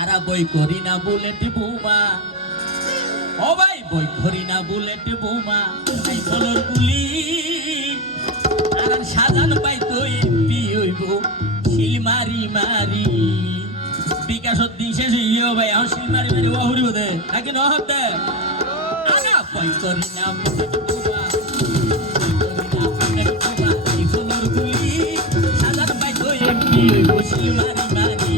আরা বই করি না বুলেট বৌমা। ও ভাই, বই করি না বুলেট বৌমা। বলর গুলি আর সাজান পাই তো এমপি হইব। শিল মারি মারি। বিকাশ দিন শেষ হইও ভাই, এখন শিল মারি মারি বাহুরি দে। নাকি ন হতে আরা বই করি না বুলেট বৌমা। পাই মারি মারি।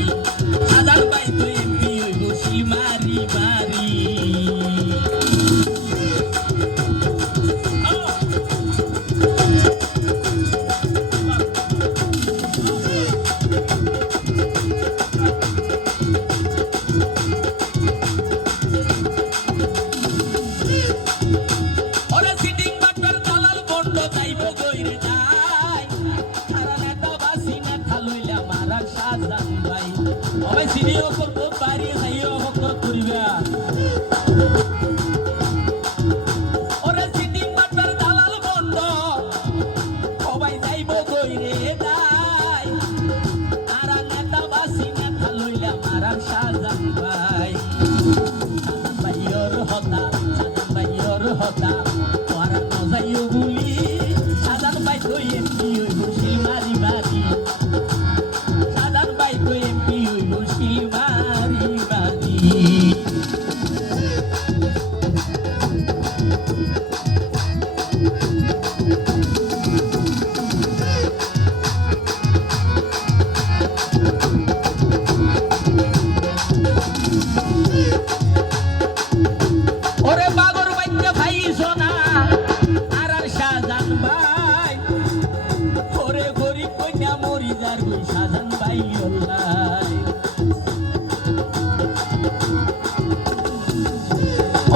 দারুণ সাজান ভাই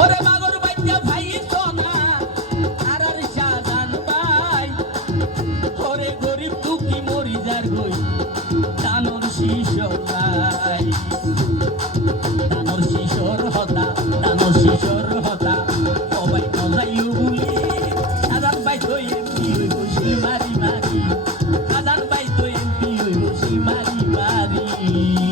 ওরে মাগর বাইটা ভাই সোনা আর আর সাজান ভাই ওরে গরিব তুকি Thank you.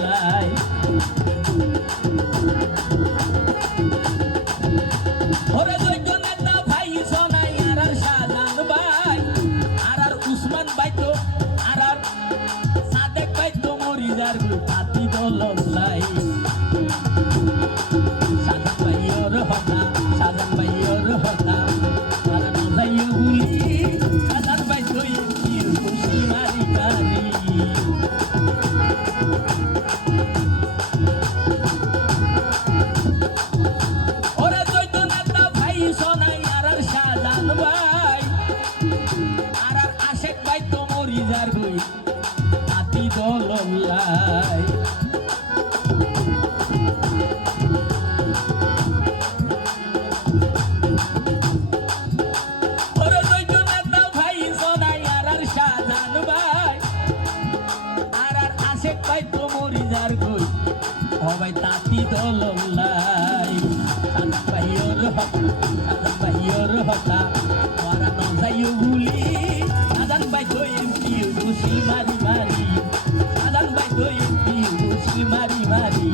Allah হয় তাঁতি দলাই বাহিয়র হক আজান বাহিয়র হতা মারা নজাইও ভুলি আজান বাই তৈ এমপি ঘুষি মারি মারি। আজান বাই তৈ এমপি ঘুষি মারি মারি।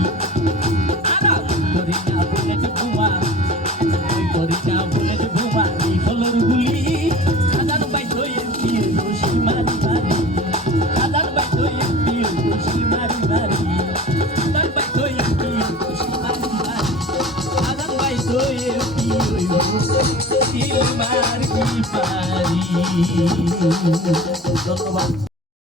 আরা করি না ঘুমা করি না বলে ঘুমা ফলর গুলি। আজান বাই তৈ এমপি ঘুষি মারি 咦咦咦咦咦咦